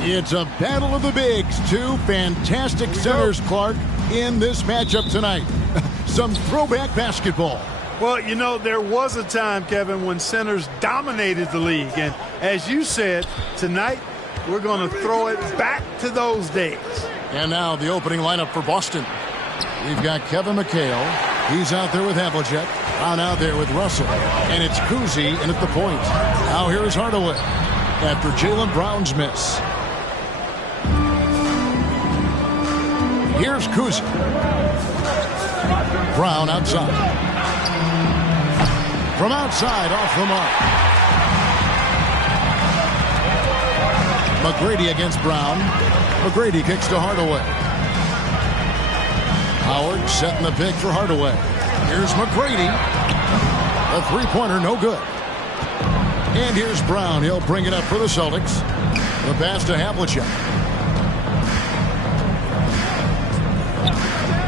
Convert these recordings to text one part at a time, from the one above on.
It's a battle of the bigs. Two fantastic centers, Clark, in this matchup tonight. Some throwback basketball. Well, you know, there was a time, Kevin, when centers dominated the league. And as you said, tonight we're going to throw it back to those days. And now the opening lineup for Boston. We've got Kevin McHale. He's out there with Havlicek. Brown out there with Russell. And it's Kuzi in at the point. Now here's Hardaway after Jaylen Brown's miss. Here's Kuzi. Brown outside. From outside, off the mark. McGrady against Brown. McGrady kicks to Hardaway. Howard setting the pick for Hardaway. Here's McGrady. A three-pointer, no good. And here's Brown. He'll bring it up for the Celtics. The pass to Havlicek.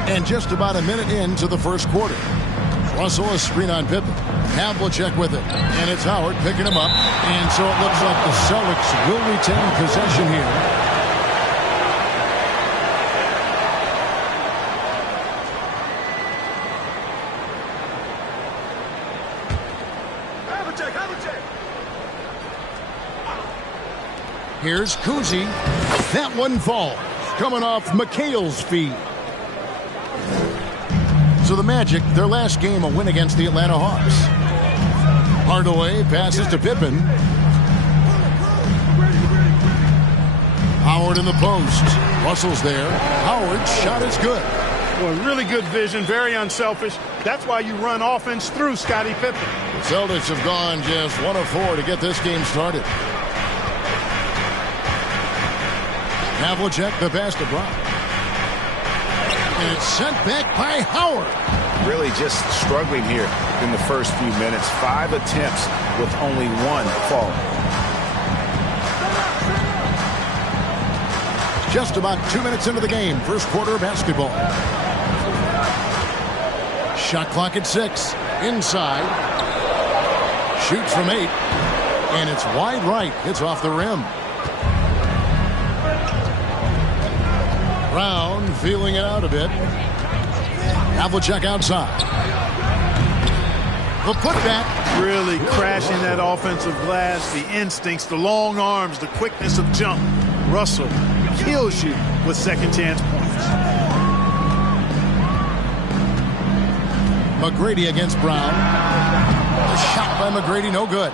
And just about a minute into the first quarter. Russell a screen on Pippen. Havlicek with it. And it's Howard picking him up. And so it looks like the Celtics will retain possession here. Here's Kuzi. That one falls. Coming off McHale's feet. So the Magic, their last game, a win against the Atlanta Hawks. Hardaway passes to Pippen. Howard in the post. Russell's there. Howard's shot is good. Well, really good vision, very unselfish. That's why you run offense through Scottie Pippen. The Celtics have gone just 1 of 4 to get this game started. Havlicek, the pass to Brown. And it's sent back by Howard. Really just struggling here in the first few minutes. 5 attempts with only 1 fall. Just about 2 minutes into the game. First quarter of basketball. Shot clock at 6. Inside. Shoots from 8. And it's wide right. It's off the rim. Brown feeling it out a bit. Havlicek outside. The putback. Really crashing that offensive glass. The instincts, the long arms, the quickness of jump. Russell kills you with second chance points. McGrady against Brown. The shot by McGrady, no good.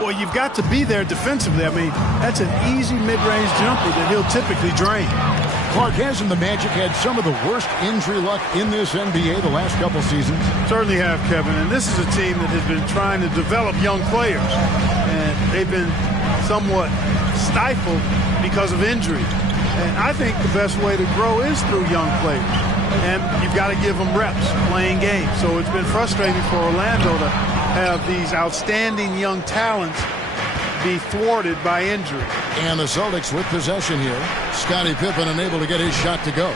Well, you've got to be there defensively. I mean, that's an easy mid-range jumper that he'll typically drain. Clark, hasn't the Magic had some of the worst injury luck in this NBA the last couple seasons? Certainly have, Kevin. And this is a team that has been trying to develop young players. And they've been somewhat stifled because of injury. And I think the best way to grow is through young players. And you've got to give them reps, playing games. So it's been frustrating for Orlando to have these outstanding young talents be thwarted by injury. And the Celtics with possession here. Scottie Pippen unable to get his shot to go.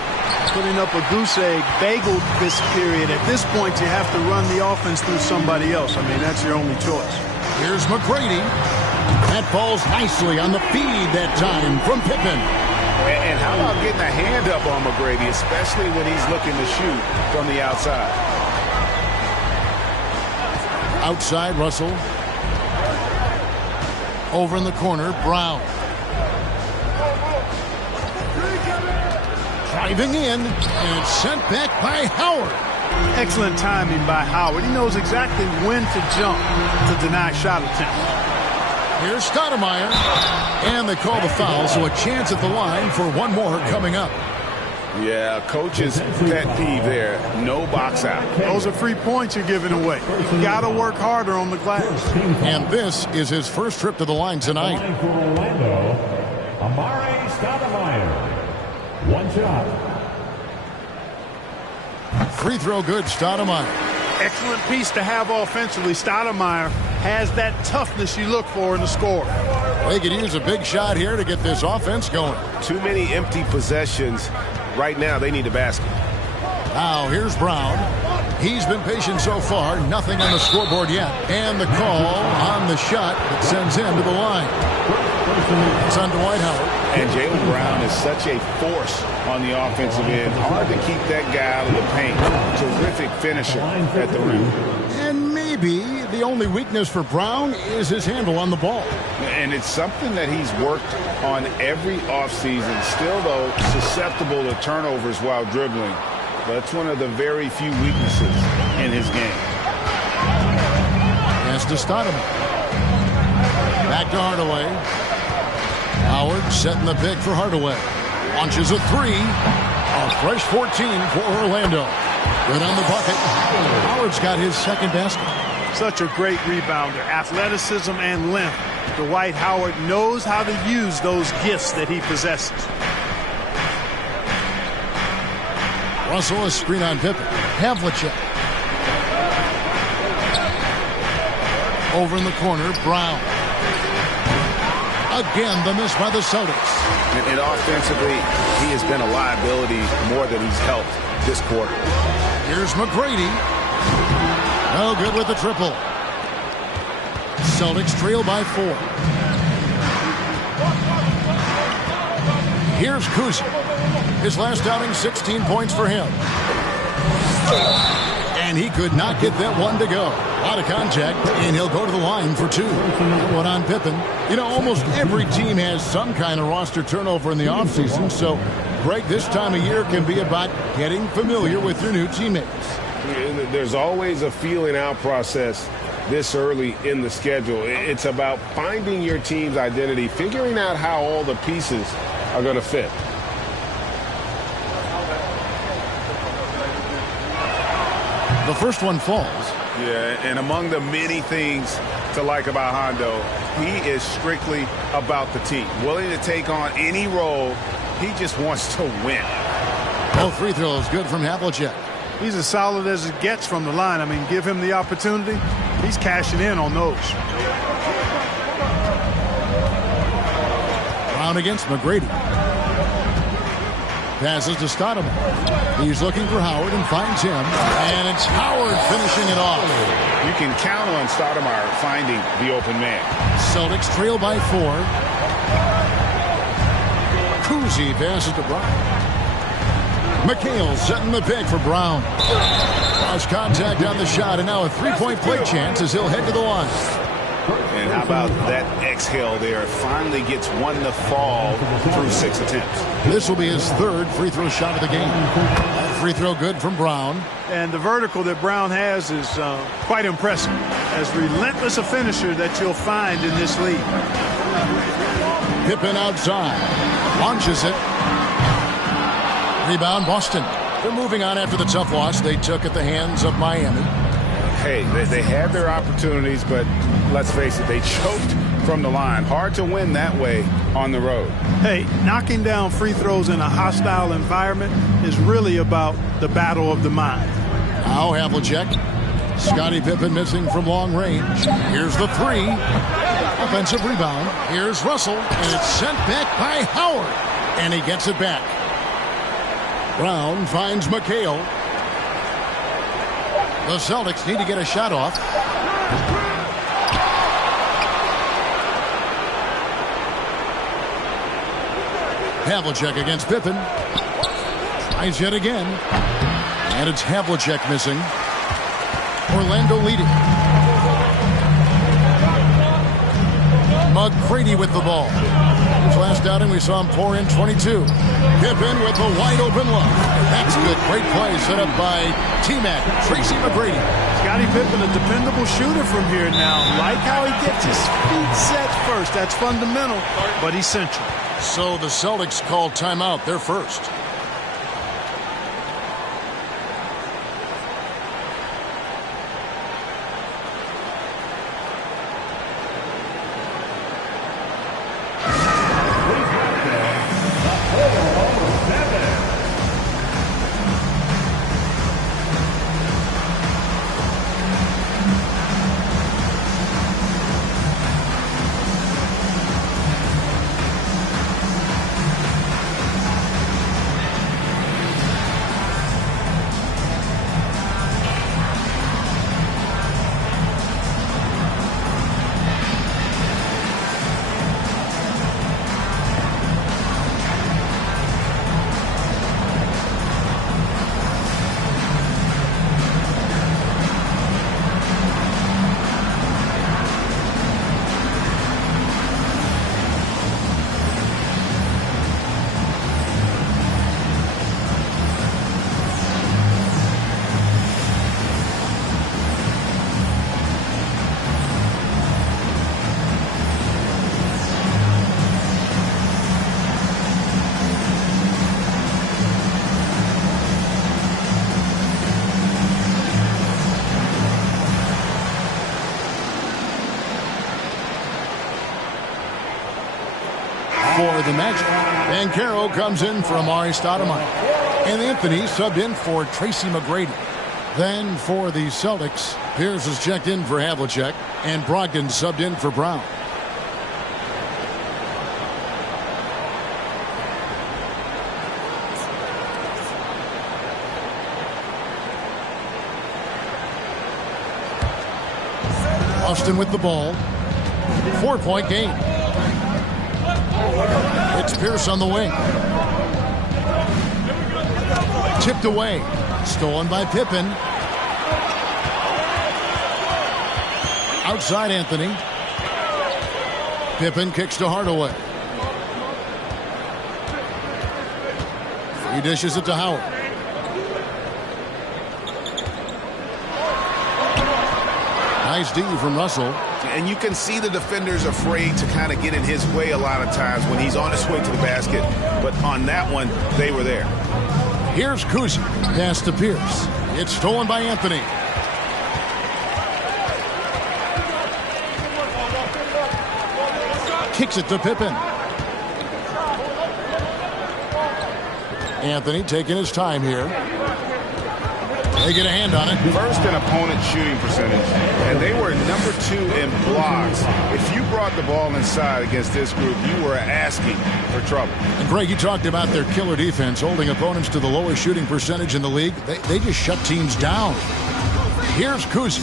Putting up a goose egg, bageled this period. At this point, you have to run the offense through somebody else. I mean, that's your only choice. Here's McGrady. That falls nicely on the feed that time from Pippen. And how about getting a hand up on McGrady, especially when he's looking to shoot from the outside. Outside, Russell. Over in the corner, Brown. Driving in, and it's sent back by Howard. Excellent timing by Howard. He knows exactly when to jump to deny shot attempt. Here's Stoudemire. And they call the foul, so a chance at the line for one more coming up. Yeah, coach's pet peeve there. No box out. Those are free points you're giving away. You've got to work harder on the glass. And this is his first trip to the line tonight. For Orlando, Amare Stoudemire. One shot. Free throw good, Stoudemire. Excellent piece to have offensively. Stoudemire has that toughness you look for in the score. They could use a big shot here to get this offense going. Too many empty possessions. Right now, they need a basket. Now, here's Brown. He's been patient so far. Nothing on the scoreboard yet. And the call on the shot that sends him to the line. It's on Dwight Howard. And Jaylen Brown is such a force on the offensive end. Hard to keep that guy out of the paint. Terrific finisher at the rim. And maybe the only weakness for Brown is his handle on the ball. And it's something that he's worked on every offseason. Still, though, susceptible to turnovers while dribbling. That's one of the very few weaknesses in his game. Has to stop him. Back to Hardaway. Howard setting the pick for Hardaway. Launches a three. A fresh 14 for Orlando. Good on the bucket. Howard's got his second basket. Such a great rebounder. Athleticism and length. Dwight Howard knows how to use those gifts that he possesses. Russell, a screen on Pippen. Havlicek. Over in the corner, Brown. Again, the miss by the Celtics. And offensively, he has been a liability more than he's helped this quarter. Here's McGrady. No good with the triple. Celtics trail by 4. Here's Kuzi. His last outing, 16 points for him. And he could not get that one to go. Out of contact, and he'll go to the line for 2. One on Pippen. You know, almost every team has some kind of roster turnover in the offseason, so Greg, this time of year can be about getting familiar with your new teammates. There's always a feeling out process this early in the schedule. It's about finding your team's identity, figuring out how all the pieces are going to fit. The first one falls. Yeah, and among the many things to like about Hondo, he is strictly about the team. Willing to take on any role. He just wants to win. Both free throws good from Havlicek. He's as solid as it gets from the line. I mean, give him the opportunity. He's cashing in on those. Brown against McGrady. Passes to Stoudemire. He's looking for Howard and finds him. And it's Howard finishing it off. You can count on Stoudemire finding the open man. Celtics trail by 4. Kuzi passes to Brown. McHale setting the pick for Brown. Lost contact on the shot, and now a three-point play chance as he'll head to the line. And how about that exhale there? Finally gets one to fall through 6 attempts. This will be his third free throw shot of the game. That free throw good from Brown. And the vertical that Brown has is quite impressive. As relentless a finisher that you'll find in this league. Pippen outside. Launches it. Rebound, Boston. They're moving on after the tough loss they took at the hands of Miami. Hey, they had their opportunities, but let's face it, they choked from the line. Hard to win that way on the road. Hey, knocking down free throws in a hostile environment is really about the battle of the mind. Now Havlicek. Scottie Pippen missing from long range. Here's the 3. Offensive rebound. Here's Russell, and it's sent back by Howard. And he gets it back. Brown finds McHale. The Celtics need to get a shot off. Havlicek against Pippen. Tries yet again. And it's Havlicek missing. Orlando leading. McGrady with the ball. His last outing, we saw him pour in 22. Pippen with the wide open look. That's good. Great play set up by T-Mac, Tracy McGrady. Scottie Pippen, a dependable shooter from here now. Like how he gets his feet set first. That's fundamental, but he's central. So the Celtics called timeout. They're first. Magic. Banchero comes in for Amari Stoudemire. And Anthony subbed in for Tracy McGrady. Then for the Celtics, Pierce has checked in for Havlicek, and Brogdon subbed in for Brown. Austin with the ball. 4-point game. It's Pierce on the wing. Tipped away. Stolen by Pippen. Outside Anthony. Pippen kicks to Hardaway. He dishes it to Howard. Nice D from Russell. And you can see the defenders afraid to kind of get in his way a lot of times when he's on his way to the basket. But on that one, they were there. Here's Kuzi. Pass to Pierce. It's stolen by Anthony. Kicks it to Pippen. Anthony taking his time here. They get a hand on it. First in opponent shooting percentage, and they were number 2 in blocks. If you brought the ball inside against this group, you were asking for trouble. And Greg, you talked about their killer defense, holding opponents to the lowest shooting percentage in the league. They just shut teams down. Here's Kuzi.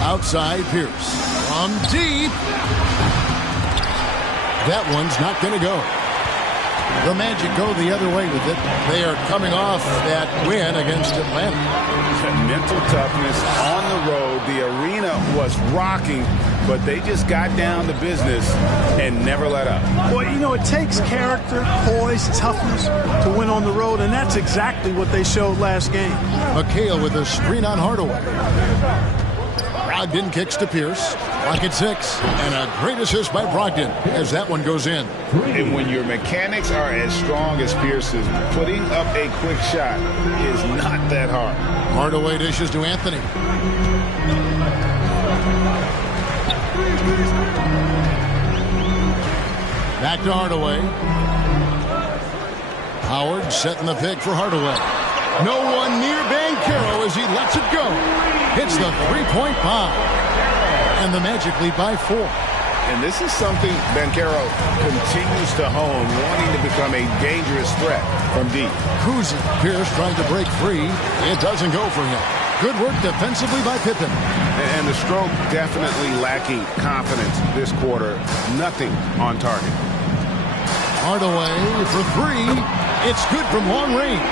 Outside Pierce. From deep. That one's not going to go. The Magic go the other way with it. They are coming off that win against Atlanta. Mental toughness on the road. The arena was rocking, but they just got down to business and never let up. Well, you know, it takes character, poise, toughness to win on the road, and that's exactly what they showed last game. McHale with a screen on Hardaway. Brogdon kicks to Pierce. Clock at 6. And a great assist by Brogdon as that one goes in. And when your mechanics are as strong as Pierce's, putting up a quick shot is not that hard. Hardaway dishes to Anthony. Back to Hardaway. Howard setting the pick for Hardaway. No one near Banchero as he lets it go. Hits the three-point bomb. And the Magic lead by 4. And this is something Banchero continues to hone, wanting to become a dangerous threat from deep. Kuzi. Pierce trying to break free. It doesn't go for him. Good work defensively by Pippen. And the stroke definitely lacking confidence this quarter. Nothing on target. Hardaway for 3. It's good from long range.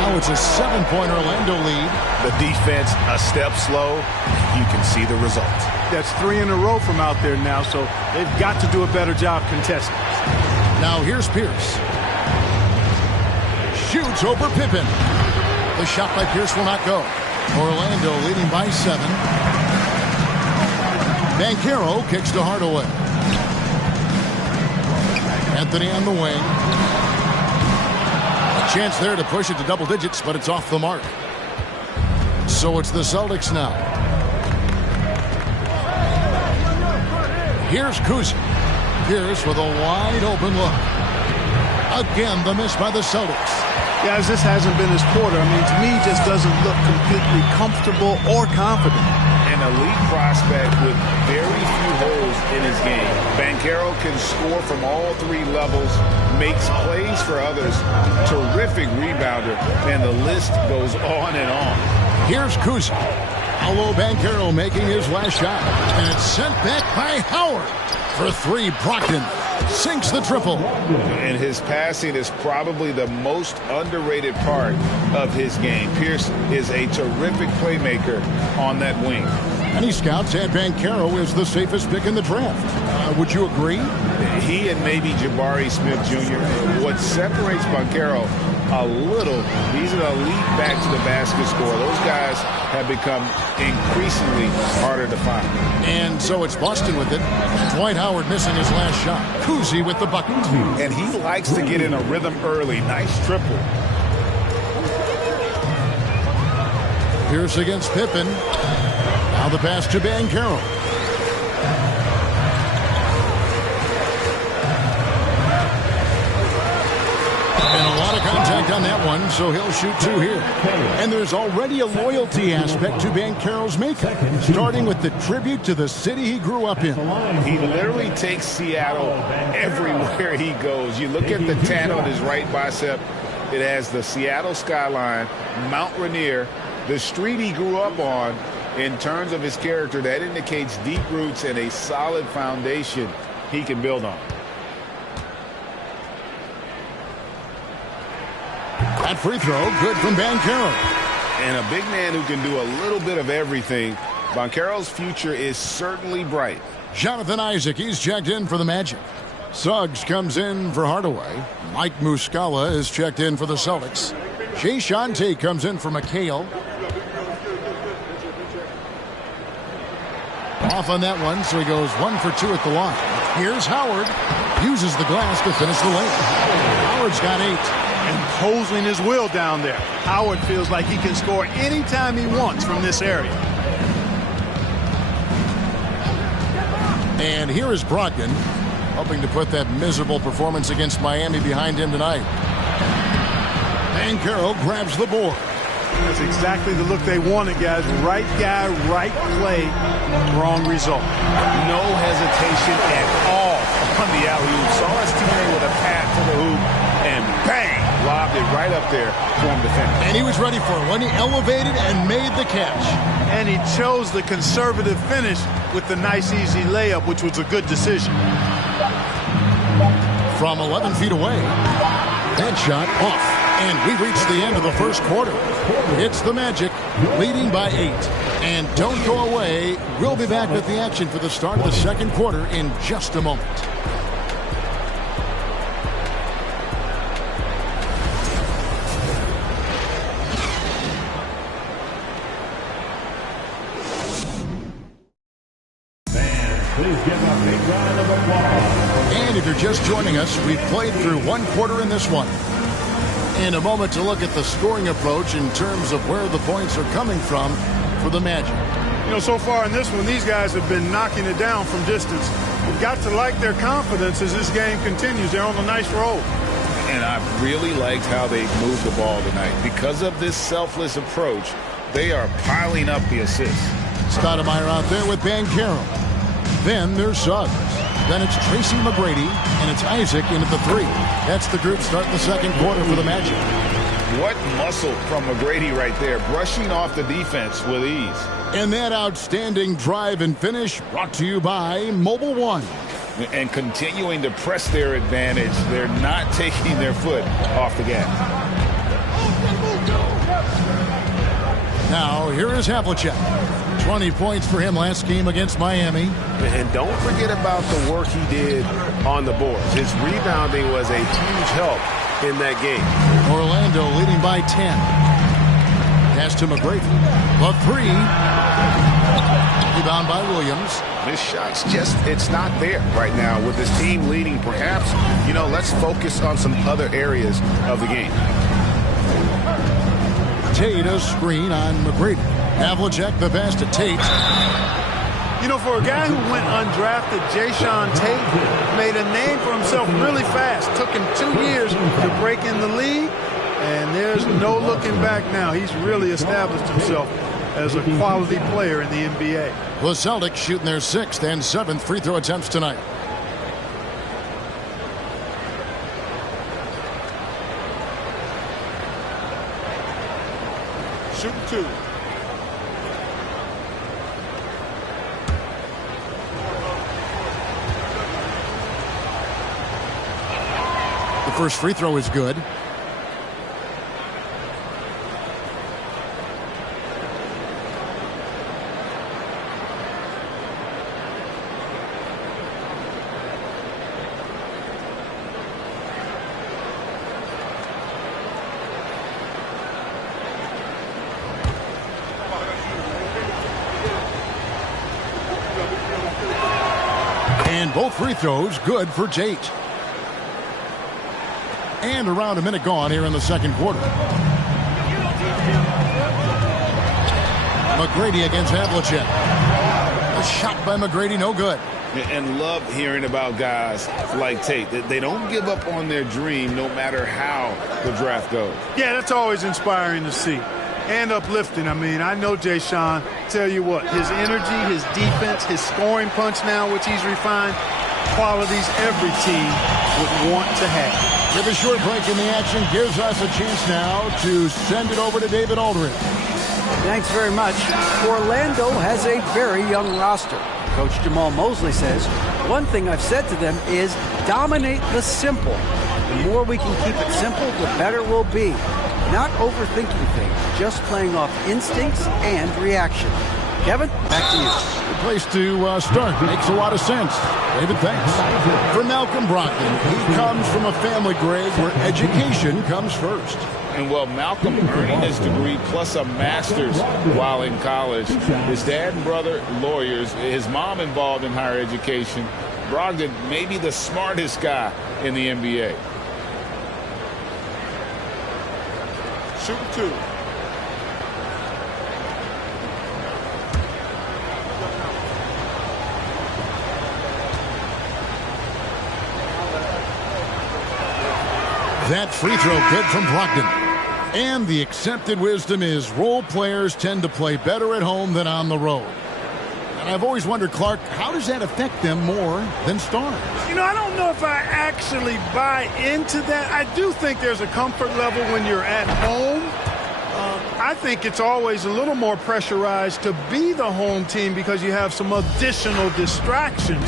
Now it's a 7-point Orlando lead. The defense a step slow. You can see the results. That's 3 in a row from out there now, so they've got to do a better job contesting. Now here's Pierce. Shoots over Pippen. The shot by Pierce will not go. Orlando leading by 7. Banchero kicks to Hardaway. Anthony on the wing. A chance there to push it to double digits, but it's off the mark. So it's the Celtics now. Here's Kuzi. Pierce with a wide open look. Again, the miss by the Celtics. Guys, this hasn't been his quarter. I mean, to me, he just doesn't look completely comfortable or confident. An elite prospect with very few holes in his game. Banchero can score from all 3 levels, makes plays for others, terrific rebounder, and the list goes on and on. Here's Kuzi. Paolo Banchero making his last shot. And it's sent back by Howard. For 3, Brogdon sinks the triple. And his passing is probably the most underrated part of his game. Pierce is a terrific playmaker on that wing. Many scouts had Banchero as the safest pick in the draft. Would you agree? He and maybe Jabari Smith Jr. What separates Banchero a little, he's an elite back to the basket scorer. Those guys have become increasingly harder to find. And so it's Boston with it. Dwight Howard missing his last shot. Kuzi with the bucket. And he likes to get in a rhythm early. Nice triple. Pierce against Pippen. Now the pass to Banchero. contact on that one, so he'll shoot 2 here. And there's already a loyalty aspect to Banchero's makeup, starting with the tribute to the city he grew up in. He literally takes Seattle everywhere he goes. You look at the tat on his right bicep. It has the Seattle skyline, Mount Rainier, the street he grew up on. In terms of his character, that indicates deep roots and a solid foundation he can build on. That free throw, good from Banchero. And a big man who can do a little bit of everything. Banchero's future is certainly bright. Jonathan Isaac, he's checked in for the Magic. Suggs comes in for Hardaway. Mike Muscala is checked in for the Celtics. Jay Shante comes in for McHale. Off on that one, so he goes 1 for 2 at the line. Here's Howard. Uses the glass to finish the layup. Howard's got 8. Imposing his will down there. Howard feels like he can score anytime he wants from this area. And here is Brogdon, hoping to put that miserable performance against Miami behind him tonight. Banchero grabs the board. That's exactly the look they wanted, guys. Right guy, right play, wrong result. No hesitation at all on the alley-oop. Saw his teammate with a pass to the hoop, and bang! Lobbed it right up there for him to finish. And he was ready for it when he elevated and made the catch. And he chose the conservative finish with the nice, easy layup, which was a good decision. From 11 feet away, that shot off. And we reach the end of the first quarter. It's the Magic leading by 8. And don't go away. We'll be back with the action for the start of the second quarter in just a moment. Please give a big round of applause. And if you're just joining us, we've played through 1 quarter in this one. In a moment to look at the scoring approach in terms of where the points are coming from for the Magic. You know, so far in this one, these guys have been knocking it down from distance. You've got to like their confidence as this game continues. They're on a nice roll. And I really liked how they moved the ball tonight. Because of this selfless approach, they are piling up the assists. Stoudemire out there with Banchero. Then there's Suggs. Then it's Tracy McGrady, and it's Isaac in at the 3. That's the group starting the second quarter for the Magic. What muscle from McGrady right there, brushing off the defense with ease. And that outstanding drive and finish brought to you by Mobile One. And continuing to press their advantage. They're not taking their foot off the gas. Now, here is Havlicek. 20 points for him last game against Miami. And don't forget about the work he did on the boards. His rebounding was a huge help in that game. Orlando leading by 10. Pass to McGrady. The 3. Rebound by Williams. This shot's just, it's not there right now with this team leading. Perhaps, you know, let's focus on some other areas of the game. Tate a screen on McGrady. Havlicek the pass to Tate. You know, for a guy who went undrafted, Jayshawn Tate made a name for himself really fast. Took him 2 years to break in the league, and there's no looking back now. He's really established himself as a quality player in the NBA. The Celtics shooting their 6th and 7th free throw attempts tonight. Shooting 2. The first free throw is good. And both free throws good for Tate. And around a minute gone here in the second quarter. McGrady against Havlicek. A shot by McGrady, no good. And love hearing about guys like Tate. They don't give up on their dream no matter how the draft goes. Yeah, that's always inspiring to see. And uplifting. I mean, I know Jay Sean, tell you what, his energy, his defense, his scoring punch now, which he's refined, qualities every team would want to have. With a short break in the action, gives us a chance now to send it over to David Aldridge. Thanks very much. Orlando has a very young roster. Coach Jamal Mosley says, one thing I've said to them is dominate the simple. The more we can keep it simple, the better we'll be. Not overthinking things, just playing off instincts and reaction. Kevin, back to you. Good place to start. Makes a lot of sense. David, thanks. For Malcolm Brogdon, he comes from a family, Greg, where education comes first. And, well, Malcolm earning his degree plus a master's while in college. His dad and brother, lawyers. His mom involved in higher education. Brogdon, maybe the smartest guy in the NBA. Shoot two. That free throw good from Brogdon. And the accepted wisdom is role players tend to play better at home than on the road. And I've always wondered, Clark, how does that affect them more than stars? You know, I don't know if I actually buy into that. I do think there's a comfort level when you're at home. I think it's always a little more pressurized to be the home team because you have some additional distractions.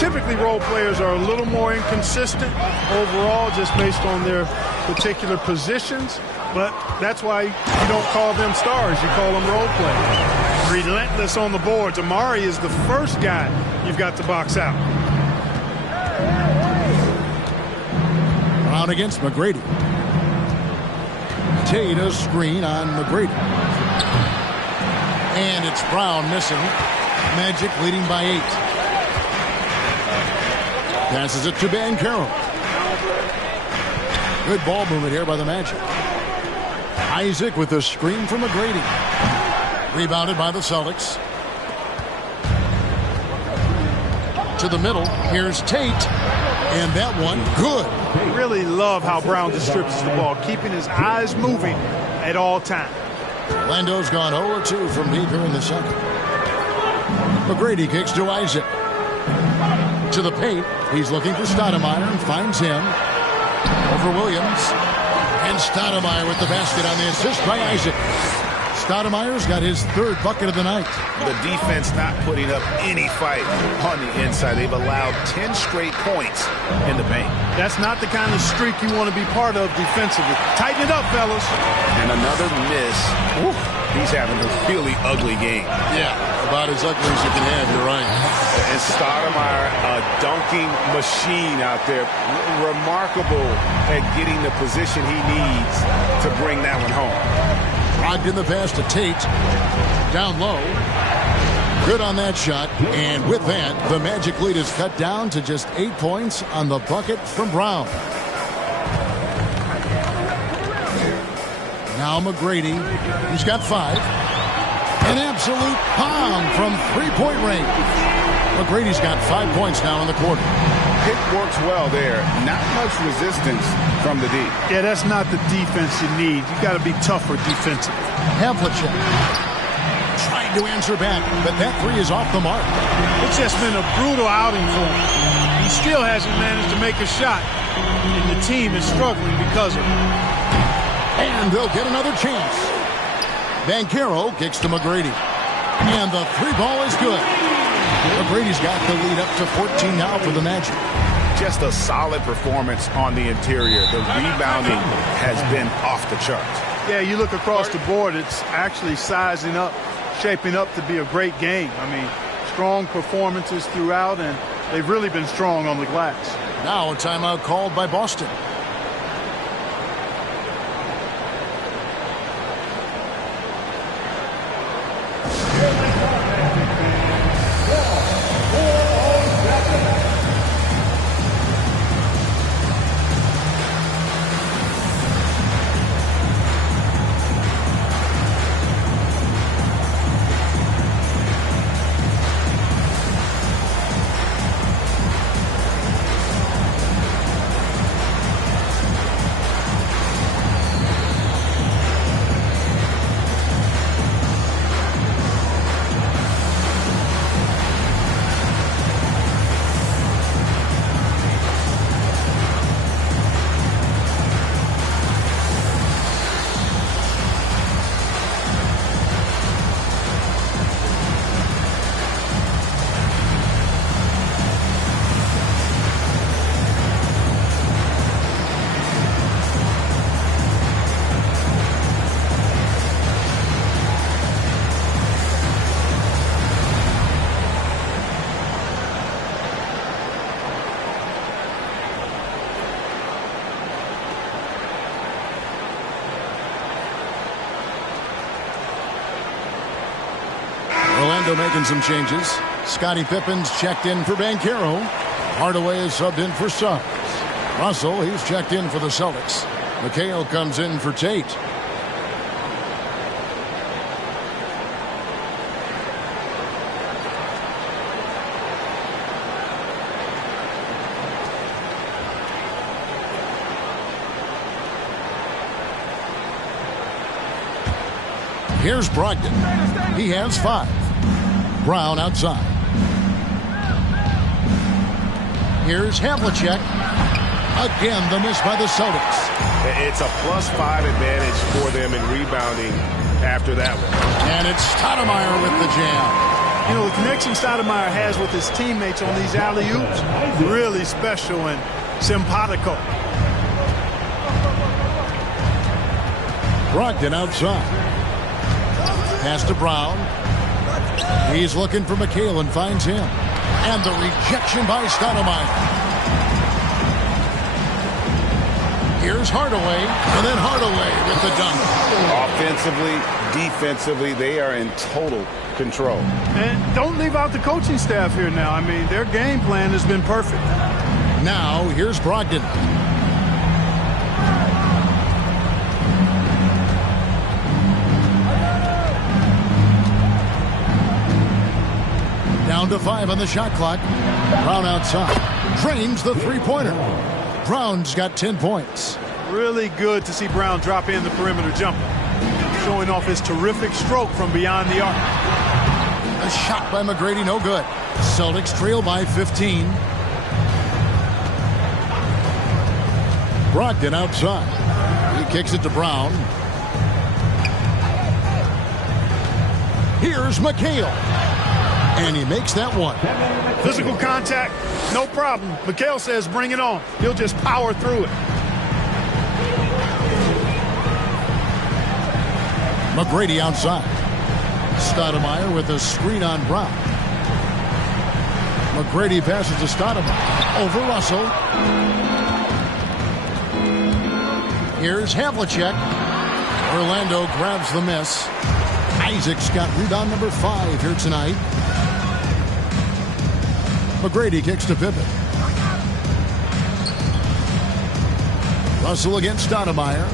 Typically, role players are a little more inconsistent overall just based on their particular positions. But that's why you don't call them stars. You call them role players. Relentless on the boards. Amari is the first guy you've got to box out. Brown against McGrady. Tate a screen on McGrady. And it's Brown missing. Magic leading by 8. Passes it to Banchero. Good ball movement here by the Magic. Isaac with a screen from McGrady. Rebounded by the Celtics. To the middle. Here's Tate. And that one, good. Really love how Brown distributes the ball, keeping his eyes moving at all times. Orlando's gone 0-2 from deep here in the second. McGrady kicks to Isaac. To the paint. He's looking for Stoudemire and finds him. Over Williams. And Stoudemire with the basket on the assist by Isaac. Stoudemire's got his 3rd bucket of the night. The defense not putting up any fight on the inside. They've allowed 10 straight points in the paint. That's not the kind of streak you want to be part of defensively. Tighten it up, fellas. And another miss. Ooh, he's having a really ugly game. Yeah, about as ugly as you can have, you're right. And Stoudemire, a dunking machine out there. Remarkable at getting the position he needs to bring that one home. Brogdon the pass to Tate. Down low. Good on that shot. And with that, the Magic lead is cut down to just 8 points on the bucket from Brown. Now McGrady. He's got 5. An absolute bomb from 3-point range. McGrady's got 5 points now in the quarter. Pick works well there. Not much resistance from the D. Yeah, that's not the defense you need. You got to be tougher defensively. Havlicek tried to answer back, but that 3 is off the mark. It's just been a brutal outing for him. He still hasn't managed to make a shot, and the team is struggling because of it. And they'll get another chance. Banchero kicks to McGrady. And the 3 ball is good. McGrady's got the lead up to 14 now for the Magic. Just a solid performance on the interior. The rebounding has been off the charts. Yeah, you look across the board, it's actually sizing up, shaping up to be a great game. I mean, strong performances throughout, and they've really been strong on the glass. Now a timeout called by Boston. Orlando making some changes. Scottie Pippen's checked in for Banchero. Hardaway is subbed in for Suggs. Russell, he's checked in for the Celtics. McHale comes in for Tate. Here's Brogdon. He has 5. Brown outside. Here's Havlicek. Again, the miss by the Celtics. It's a +5 advantage for them in rebounding after that one. And it's Stoudemire with the jam. You know, the connection Stoudemire has with his teammates on these alley-oops, really special and simpatico. Brogdon outside. Pass to Brown. He's looking for McHale and finds him. And the rejection by Stoudemire. Here's Hardaway, and then Hardaway with the dunk. Offensively, defensively, they are in total control. And don't leave out the coaching staff here now. I mean, their game plan has been perfect. Now, here's Brogdon. Down to 5 on the shot clock. Brown outside. Drains the three-pointer. Brown's got 10 points. Really good to see Brown drop in the perimeter jumper, showing off his terrific stroke from beyond the arc. A shot by McGrady, no good. Celtics trail by 15. Brogdon outside. He kicks it to Brown. Here's McHale. And he makes that one. Physical contact, no problem. McHale says bring it on. He'll just power through it. McGrady outside. Stoudemire with a screen on Brown. McGrady passes to Stoudemire. Over Russell. Here's Havlicek. Orlando grabs the miss. Isaac's got rebound number 5 here tonight. McGrady kicks to Pippen. Russell against Stoudemire.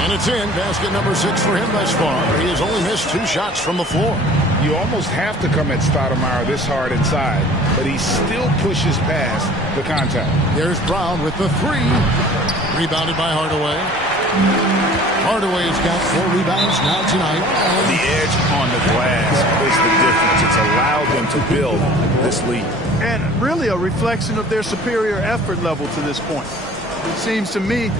And it's in. Basket number 6 for him thus far. He has only missed 2 shots from the floor. You almost have to come at Stoudemire this hard inside, but he still pushes past the contact. There's Brown with the 3. Rebounded by Hardaway. Hardaway's got 4 rebounds now tonight. The edge on the glass is the difference. It's allowed them to build this lead. And really a reflection of their superior effort level to this point. It seems to me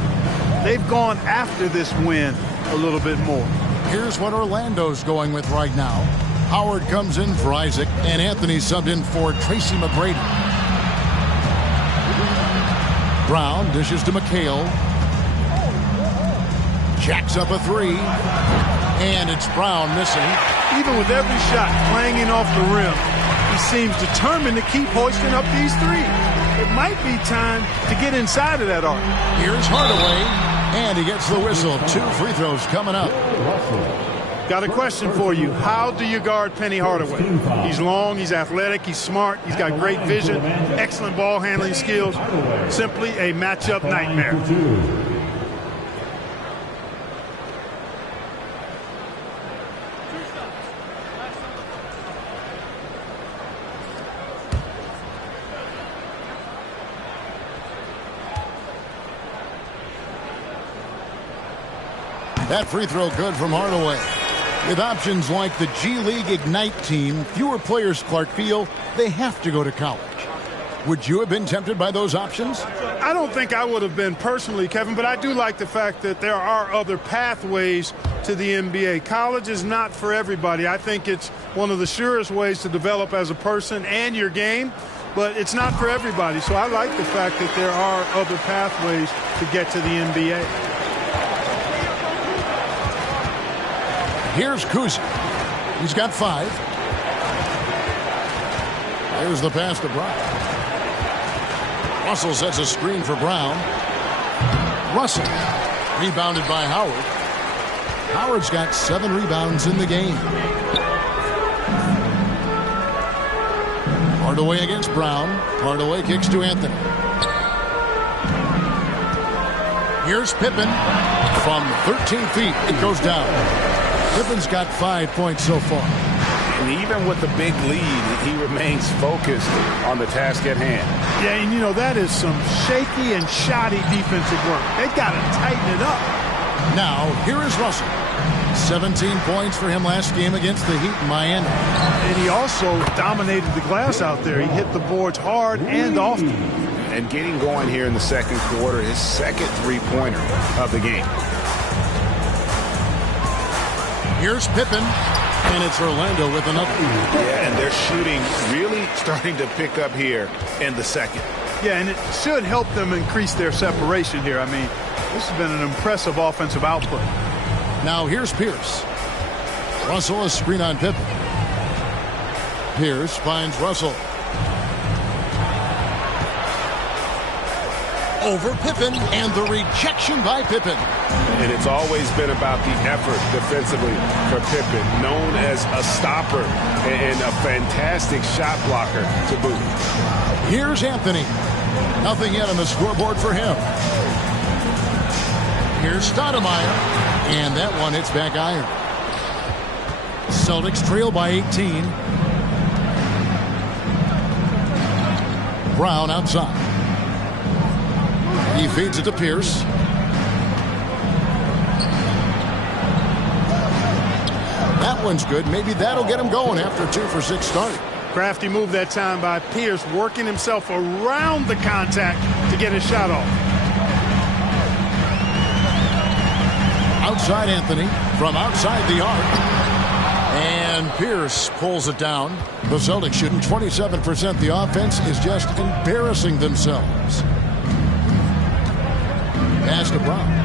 they've gone after this win a little bit more. Here's what Orlando's going with right now. Howard comes in for Isaac, and Anthony subbed in for Tracy McGrady. Brown dishes to McHale. Jacks up a 3. And it's Brown missing. Even with every shot clanging off the rim, he seems determined to keep hoisting up these 3. It might be time to get inside of that arc. Here's Hardaway, and he gets the whistle. 2 free throws coming up. Got a question for you. How do you guard Penny Hardaway? He's long, he's athletic, he's smart, he's got great vision, excellent ball handling skills. Simply a matchup nightmare. That free throw good from Hardaway. With options like the G League Ignite team, fewer players, Clark, feel they have to go to college. Would you have been tempted by those options? I don't think I would have been personally, Kevin, but I do like the fact that there are other pathways to the NBA. College is not for everybody. I think it's one of the surest ways to develop as a person and your game, but it's not for everybody. So I like the fact that there are other pathways to get to the NBA. Here's Kuzi. He's got 5. There's the pass to Brown. Russell sets a screen for Brown. Russell. Rebounded by Howard. Howard's got 7 rebounds in the game. Hardaway against Brown. Hardaway kicks to Anthony. Here's Pippen. From 13 feet, it goes down. Pippen's got 5 points so far. And even with the big lead, he remains focused on the task at hand. Yeah, and you know, that is some shaky and shoddy defensive work. They've got to tighten it up. Now, here is Russell. 17 points for him last game against the Heat in Miami. And he also dominated the glass out there. He hit the boards hard and often. And getting going here in the second quarter, his second three-pointer of the game. Here's Pippen, and it's Orlando with another. Yeah, and their shooting really starting to pick up here in the second. Yeah, and it should help them increase their separation here. I mean, this has been an impressive offensive output. Now here's Pierce. Russell a screen on Pippen. Pierce finds Russell. Over Pippen, and the rejection by Pippen. And it's always been about the effort defensively for Pippen, known as a stopper and a fantastic shot blocker to boot. Here's Anthony. Nothing yet on the scoreboard for him. Here's Stoudemire, and that one hits back iron. Celtics trail by 18. Brown outside. He feeds it to Pierce. That one's good. Maybe that'll get him going after a 2 for 6 start. Crafty move that time by Pierce, working himself around the contact to get his shot off. Outside Anthony from outside the arc. And Pierce pulls it down. The Celtics shooting 27%. The offense is just embarrassing themselves. Pass to Brown.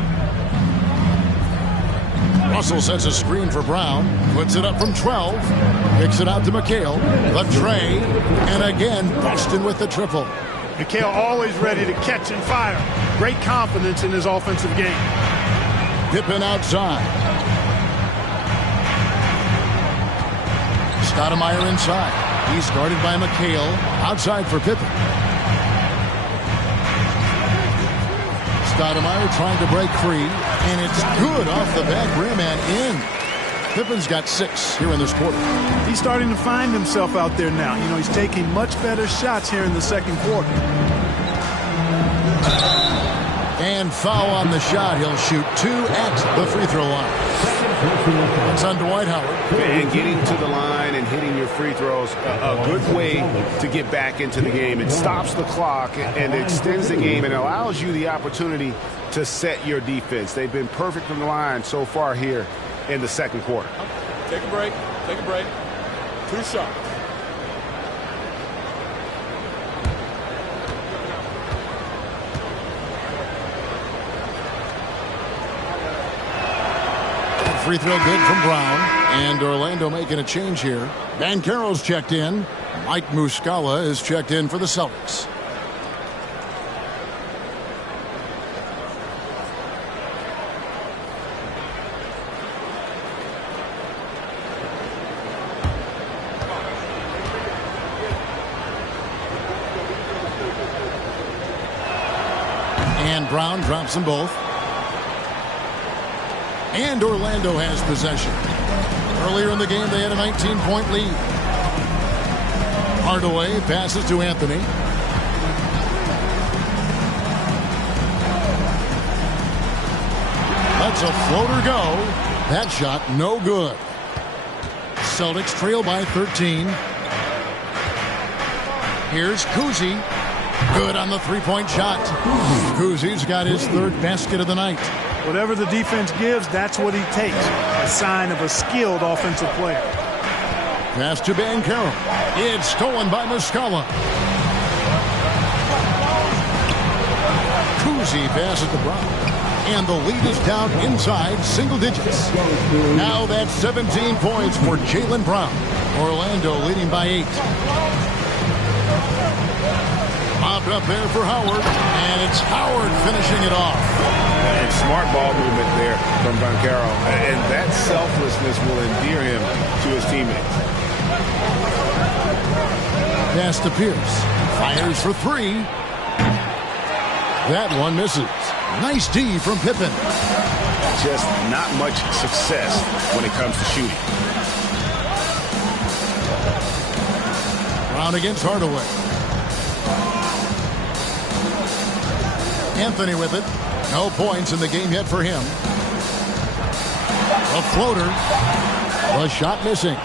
Russell sets a screen for Brown. Puts it up from 12. Kicks it out to McHale. The tray. And again, Boston with the triple. McHale always ready to catch and fire. Great confidence in his offensive game. Pippen outside. Stoudemire inside. He's guarded by McHale. Outside for Pippen. Stoudemire trying to break free, and it's good off the back rim and in. Pippen's got 6 here in this quarter. He's starting to find himself out there now. You know, he's taking much better shots here in the second quarter. And foul on the shot. He'll shoot 2 at the free throw line. It's on Dwight Howard. And getting to the line and hitting your free throws, a good way to get back into the game. It stops the clock and extends the game and allows you the opportunity to set your defense. They've been perfect from the line so far here in the second quarter. Take a break. Take a break. 2 shots. Free throw good from Brown. And Orlando making a change here. Banchero's checked in. Mike Muscala is checked in for the Celtics. And Brown drops them both. And Orlando has possession. Earlier in the game, they had a 19-point lead. Hardaway passes to Anthony. Lets a floater go. That shot no good. Celtics trail by 13. Here's Kuzi. Good on the three-point shot. Kuzi's got his 3rd basket of the night. Whatever the defense gives, that's what he takes. A sign of a skilled offensive player. Pass to Banchero. It's stolen by Muscala. Kuzi passes to Brown. And the lead is down inside single digits. Now that's 17 points for Jaylen Brown. Orlando leading by 8. up there for Howard, and it's Howard finishing it off. And smart ball movement there from Banchero, and that selflessness will endear him to his teammates. Pass to Pierce. Fires for three. That one misses. Nice D from Pippen. Just not much success when it comes to shooting. Brown against Hardaway. Anthony with it. No points in the game yet for him. A floater. The shot missing.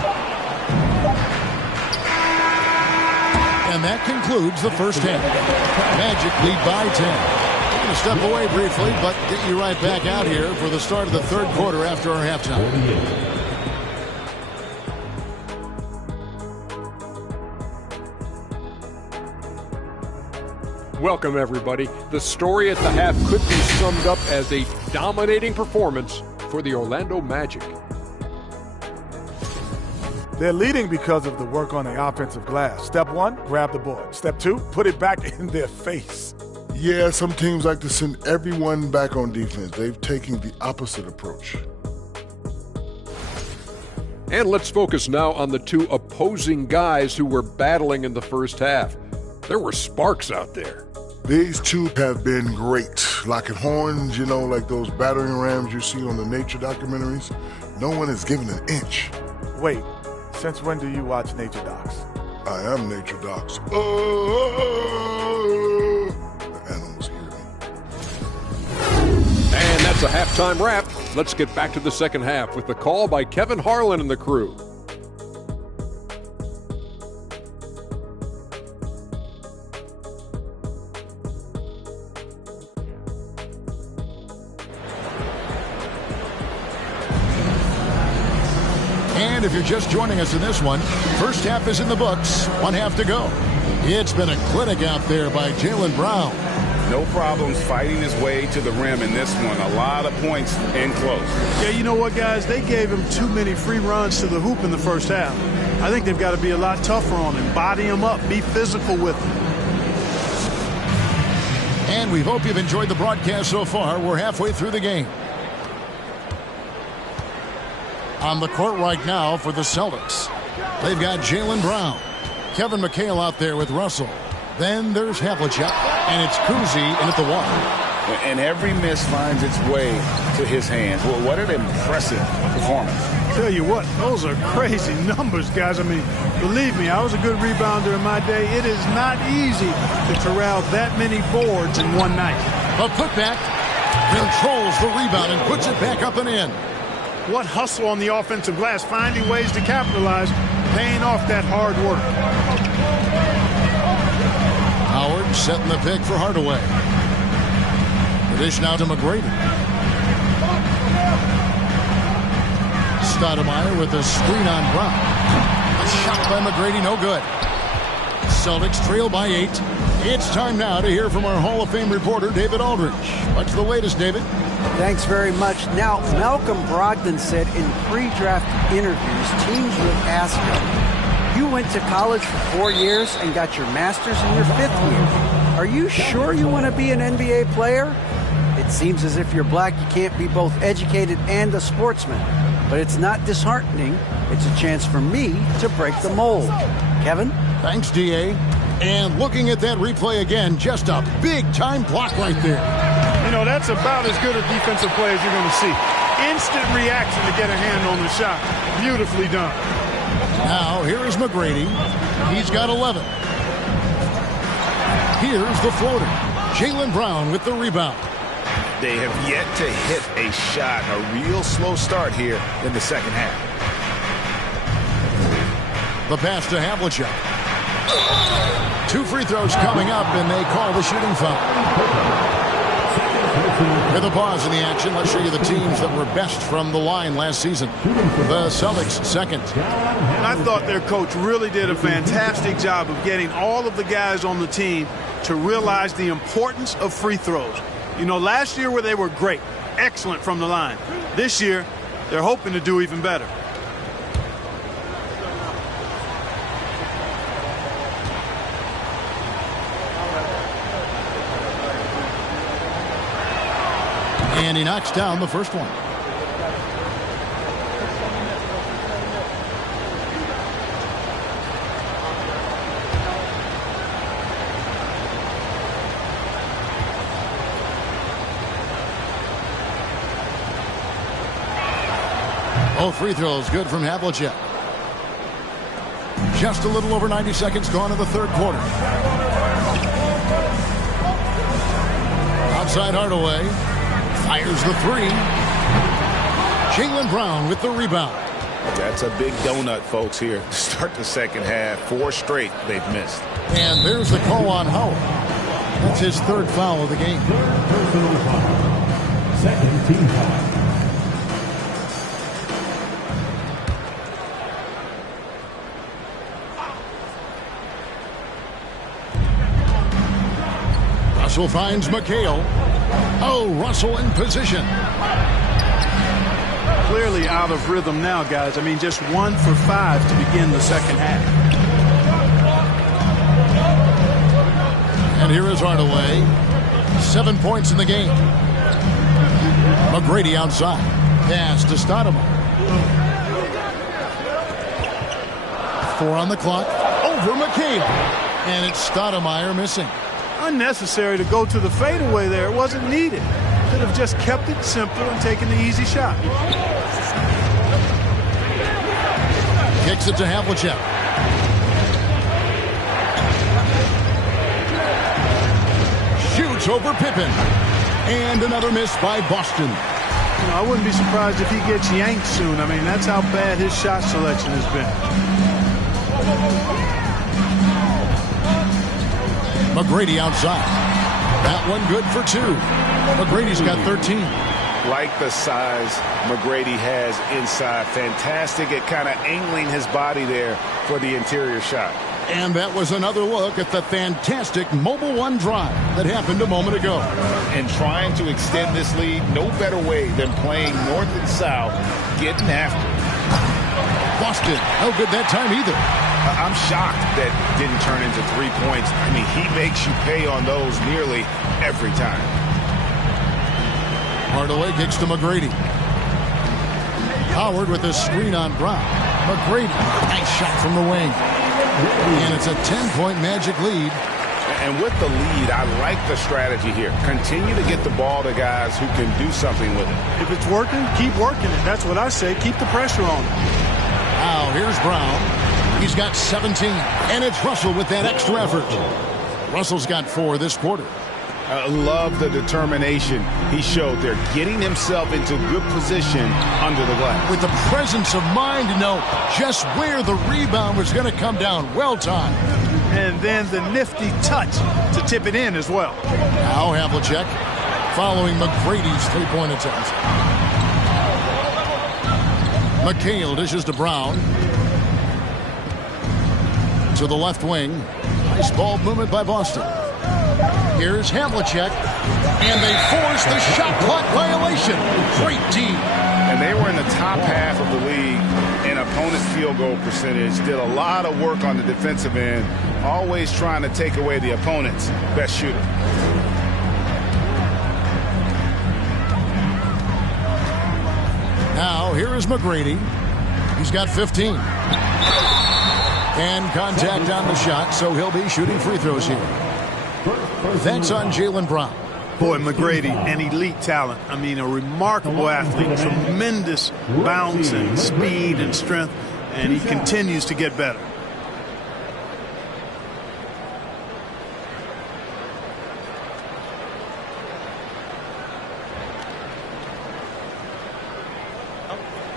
And that concludes the first half. Magic lead by 10. We're going to step away briefly, but get you right back out here for the start of the third quarter after our halftime. Welcome, everybody. The story at the half could be summed up as a dominating performance for the Orlando Magic. They're leading because of the work on the offensive glass. Step one, grab the board. Step two, put it back in their face. Yeah, some teams like to send everyone back on defense. They've taken the opposite approach. And let's focus now on the two opposing guys who were battling in the first half. There were sparks out there. These two have been great. Locking horns, you know, like those battering rams you see on the nature documentaries. No one is given an inch. Wait, since when do you watch nature docs? I am nature docs. The animals hear me. And that's a halftime wrap. Let's get back to the second half with the call by Kevin Harlan and the crew. And if you're just joining us in this one, first half is in the books. One half to go. It's been a clinic out there by Jaylen Brown. No problems fighting his way to the rim in this one. A lot of points and close. Yeah, you know what, guys? They gave him too many free runs to the hoop in the first half. I think they've got to be a lot tougher on him. Body him up. Be physical with him. And we hope you've enjoyed the broadcast so far. We're halfway through the game. On the court right now for the Celtics, they've got Jaylen Brown. Kevin McHale out there with Russell. Then there's Havlicek, and it's Kuzi in at the one. And every miss finds its way to his hands. Well, what an impressive performance. Tell you what, those are crazy numbers, guys. I mean, believe me, I was a good rebounder in my day. It is not easy to corral that many boards in one night. A putback, controls the rebound and puts it back up and in. What hustle on the offensive glass, finding ways to capitalize, paying off that hard work. Howard setting the pick for Hardaway. The dish now to McGrady. Stoudemire with a screen on Brown. A shot by McGrady, no good. Celtics trail by 8. It's time now to hear from our Hall of Fame reporter, David Aldridge. What's the latest, David? Thanks very much. Now, Malcolm Brogdon said in pre-draft interviews, teams would ask him, you went to college for 4 years and got your master's in your 5th year. Are you sure you want to be an NBA player? It seems as if you're black, you can't be both educated and a sportsman. But it's not disheartening. It's a chance for me to break the mold. Kevin? Thanks, D.A. And looking at that replay again, just a big-time block right there. You know, that's about as good a defensive play as you're going to see. Instant reaction to get a hand on the shot. Beautifully done. Now, here is McGrady. He's got 11. Here's the floater. Jaylen Brown with the rebound. They have yet to hit a shot. A real slow start here in the second half. The pass to Havlicek. 2 free throws coming up, and they call the shooting foul. With a pause in the action, let's show you the teams that were best from the line last season. The Celtics second. And I thought their coach really did a fantastic job of getting all of the guys on the team to realize the importance of free throws. You know, last year where they were great, excellent from the line. This year, they're hoping to do even better. And he knocks down the first one. Both free throws good from Havlicek. Just a little over 90 seconds gone in the third quarter. Outside Hardaway. Fires the three. Jaylen Brown with the rebound. That's a big donut, folks, here to start the second half. 4 straight they've missed. And there's the call on Howard. That's his third foul of the game. Personal foul. Second team foul. Russell finds McHale. Oh, Russell in position. Clearly out of rhythm now, guys. I mean, just 1 for 5 to begin the second half. And here is Hardaway. 7 points in the game. McGrady outside. Pass to Stoudemire. 4 on the clock. Over McHale. And it's Stoudemire missing. Unnecessary to go to the fadeaway there. It wasn't needed. Could have just kept it simple and taken the easy shot. Kicks it to Havlicek. Shoots over Pippen. And another miss by Boston. You know, I wouldn't be surprised if he gets yanked soon. I mean, that's how bad his shot selection has been. McGrady outside. That one good for 2. McGrady's got 13. Like the size McGrady has inside. Fantastic at kind of angling his body there for the interior shot. And that was another look at the fantastic Mobile One drive that happened a moment ago. And trying to extend this lead, no better way than playing north and south, getting after it. Boston, no good that time either. I'm shocked that didn't turn into 3 points. I mean, he makes you pay on those nearly every time. Hardaway kicks to McGrady. Howard with a screen on Brown. McGrady, nice shot from the wing. And it's a 10-point Magic lead. And with the lead, I like the strategy here. Continue to get the ball to guys who can do something with it. If it's working, keep working it. That's what I say. Keep the pressure on him. Now, here's Brown. He's got 17. And it's Russell with that extra effort. Russell's got 4 this quarter. I love the determination he showed there, getting himself into good position under the glass. With the presence of mind to know just where the rebound was going to come down. Well timed. And then the nifty touch to tip it in as well. Now Havlicek following McGrady's three-point attempt. McHale dishes to Brown. To the left wing. Nice ball movement by Boston. Here's Havlicek, and they force the shot clock violation. Great team. And they were in the top half of the league in opponent field goal percentage. Did a lot of work on the defensive end, always trying to take away the opponent's best shooter. Now, here is McGrady. He's got 15. And contact on the shot, so he'll be shooting free throws here. That's on Jaylen Brown. Boy, McGrady, an elite talent. I mean, a remarkable athlete, tremendous bounce and speed and strength, and he continues to get better.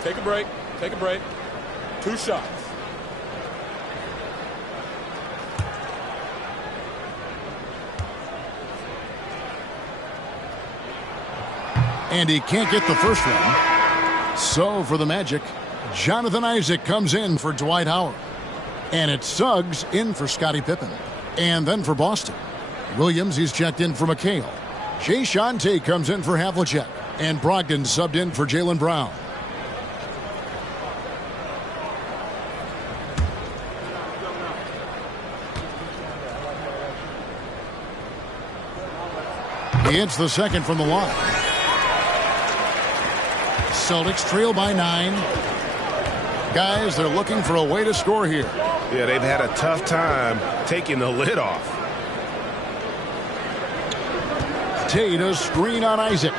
Take a break. Take a break. 2 shots. And he can't get the first one. So for the Magic, Jonathan Isaac comes in for Dwight Howard. And it's Suggs in for Scottie Pippen. And then for Boston, Williams, he's checked in for McHale. Jay Shante comes in for Havlicek. And Brogdon subbed in for Jaylen Brown. He hits the second from the line. Celtics trail by 9. Guys, they're looking for a way to score here. Yeah, they've had a tough time taking the lid off. Tate a screen on Isaac.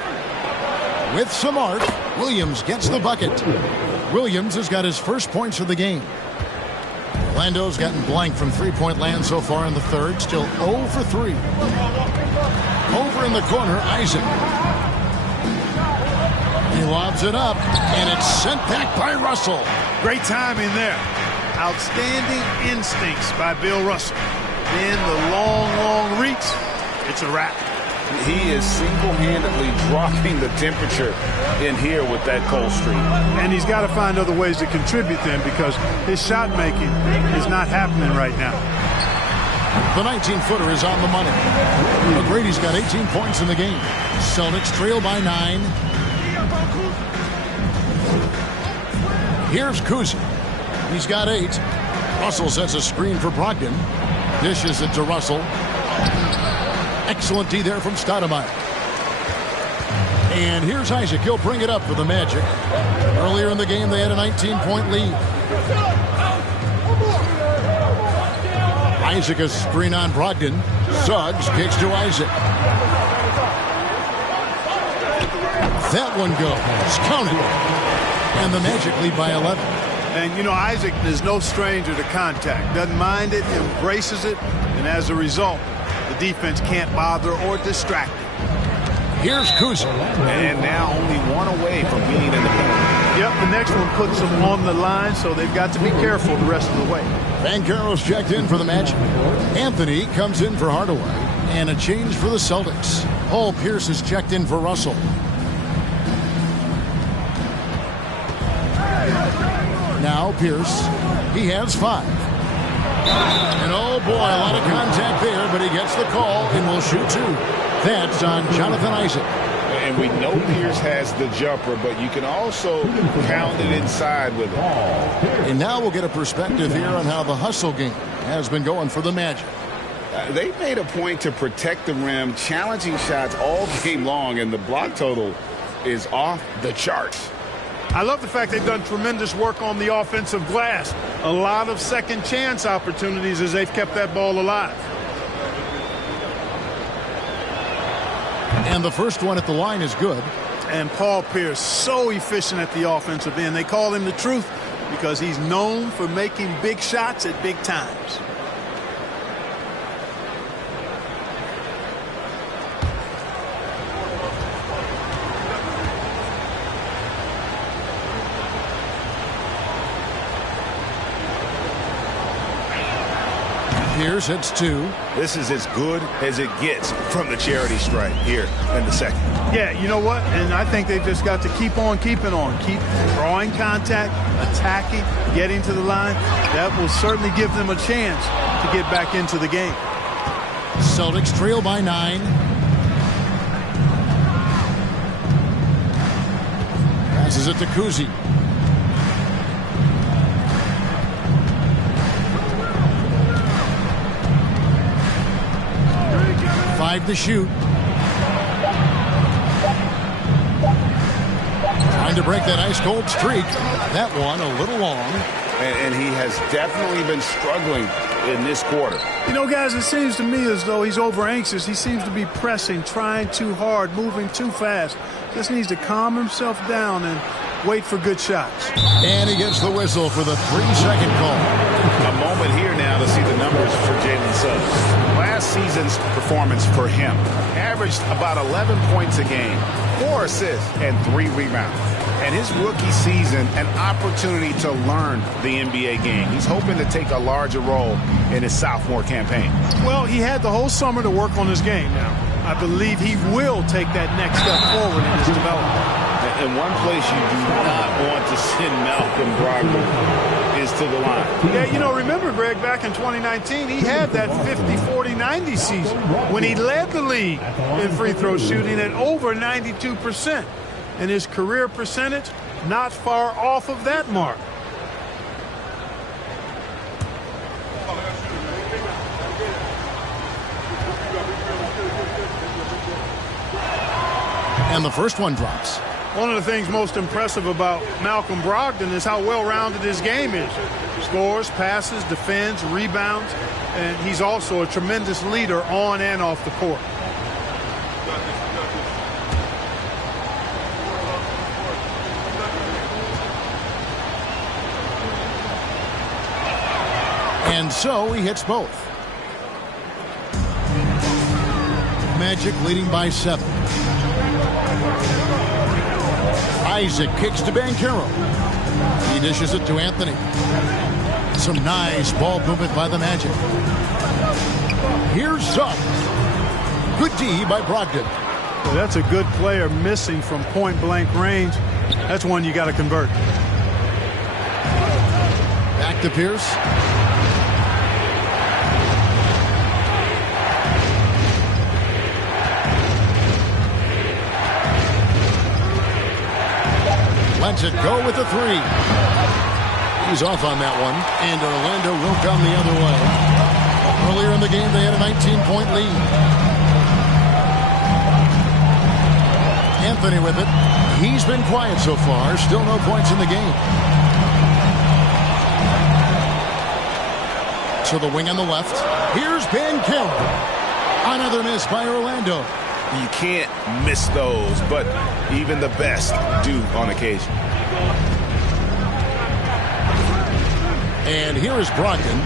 With some art, Williams gets the bucket. Williams has got his first points of the game. Orlando's gotten blank from three-point land so far in the third. Still 0 for 3. Over in the corner, Isaac. He lobs it up, and it's sent back by Russell. Great timing there. Outstanding instincts by Bill Russell. Then the long reach. It's a wrap. He is single-handedly dropping the temperature in here with that cold streak. And he's got to find other ways to contribute then, because his shot making is not happening right now. The 19-footer is on the money. McGrady's got 18 points in the game. Celtics trail by 9. Here's Kuzi. He's got 8. Russell sets a screen for Brogdon. Dishes it to Russell. Excellent D there from Stoudemire. And here's Isaac. He'll bring it up for the Magic. Earlier in the game, they had a 19-point lead. Isaac a screen on Brogdon. Suggs kicks to Isaac. That one goes. Counted. And the Magic lead by 11. And, you know, Isaac is no stranger to contact. Doesn't mind it, embraces it, and as a result, the defense can't bother or distract him. Here's Kuzi. And now only one away from being in the penalty. Yep, the next one puts them on the line, so they've got to be careful the rest of the way. Banchero's checked in for the Magic. Anthony comes in for Hardaway. And a change for the Celtics. Paul Pierce is checked in for Russell. Now Pierce. He has 5. And oh boy, a lot of contact there, but he gets the call and will shoot 2. That's on Jonathan Isaac. And we know Pierce has the jumper, but you can also pound it inside with him. And now we'll get a perspective here on how the hustle game has been going for the Magic. They made a point to protect the rim, challenging shots all game long, and the block total is off the charts. I love the fact they've done tremendous work on the offensive glass. A lot of second chance opportunities as they've kept that ball alive. And the first one at the line is good. And Paul Pierce, so efficient at the offensive end. They call him the truth because he's known for making big shots at big times. Pierce hits 2. This is as good as it gets from the charity stripe here in the second. Yeah, you know what? And I think they've just got to keep on keeping on. Keep drawing contact, attacking, getting to the line. That will certainly give them a chance to get back into the game. Celtics trail by 9. Passes it to Kuzi. To shoot. Trying to break that ice-cold streak. That one a little long. And he has definitely been struggling in this quarter. You know, guys, it seems to me as though he's over-anxious. He seems to be pressing, trying too hard, moving too fast. Just needs to calm himself down and wait for good shots. And he gets the whistle for the 3-second call. A moment here now to see the numbers for Jalen Suggs. Last season's performance for him averaged about 11 points a game, 4 assists, and 3 rebounds. And his rookie season, an opportunity to learn the NBA game. He's hoping to take a larger role in his sophomore campaign. Well, he had the whole summer to work on his game now. I believe he will take that next step forward in his development. And one place you do not want to send Malcolm Brogdon is to the line. Yeah, you know, remember, Greg, back in 2019, he had that 50-40-90 season when he led the league in free throw shooting at over 92%. And his career percentage not far off of that mark. And the first one drops. One of the things most impressive about Malcolm Brogdon is how well-rounded his game is. Scores, passes, defends, rebounds, and he's also a tremendous leader on and off the court. And so he hits both. Magic leading by 7. Isaac kicks to Banchero. He dishes it to Anthony. Some nice ball movement by the Magic. Here's Suggs. Good D by Brogdon. Well, that's a good player missing from point-blank range. That's one you got to convert. Back to Pierce. Lets it go with the 3. He's off on that one, and Orlando will come the other way. Earlier in the game, they had a 19-point lead. Anthony with it. He's been quiet so far. Still no points in the game. To the wing on the left. Here's Banchero. Another miss by Orlando. You can't miss those, but even the best do on occasion. And here is Brogdon.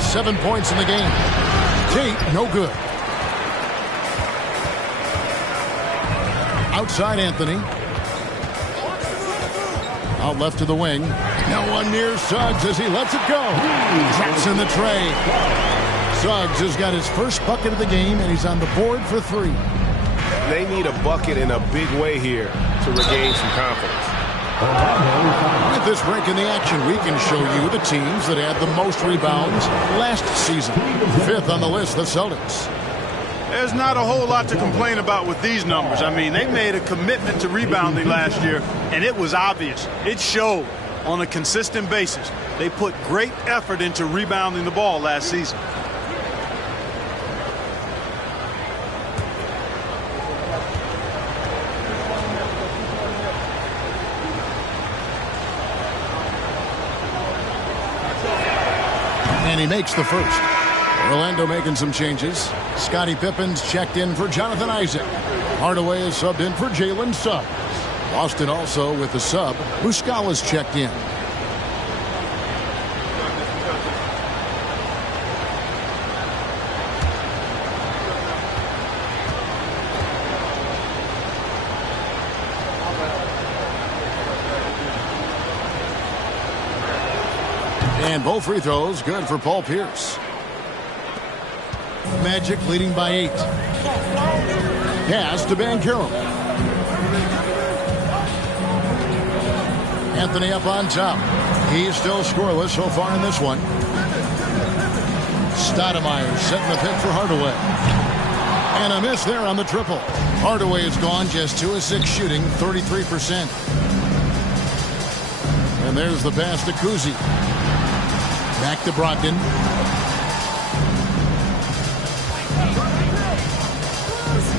7 points in the game. Tate, no good. Outside Anthony. Out left to the wing. No one near Suggs as he lets it go. Drops in the tray. Suggs has got his first bucket of the game, and he's on the board for 3. They need a bucket in a big way here to regain some confidence. With this break in the action, we can show you the teams that had the most rebounds last season. 5th on the list, the Celtics. There's not a whole lot to complain about with these numbers. I mean, they made a commitment to rebounding last year, and it was obvious. It showed on a consistent basis. They put great effort into rebounding the ball last season. And he makes the first. Orlando making some changes. Scottie Pippen's checked in for Jonathan Isaac. Hardaway is subbed in for Jalen Suggs. Boston also with the sub. Muscala's checked in. And both free throws good for Paul Pierce. Magic leading by 8. Pass to Banchero. Anthony up on top. He's still scoreless so far in this one. Stoudemire setting the pick for Hardaway. And a miss there on the triple. Hardaway is gone, just 2 of 6 shooting, 33%. And there's the pass to Kuzi. Back to Brogdon.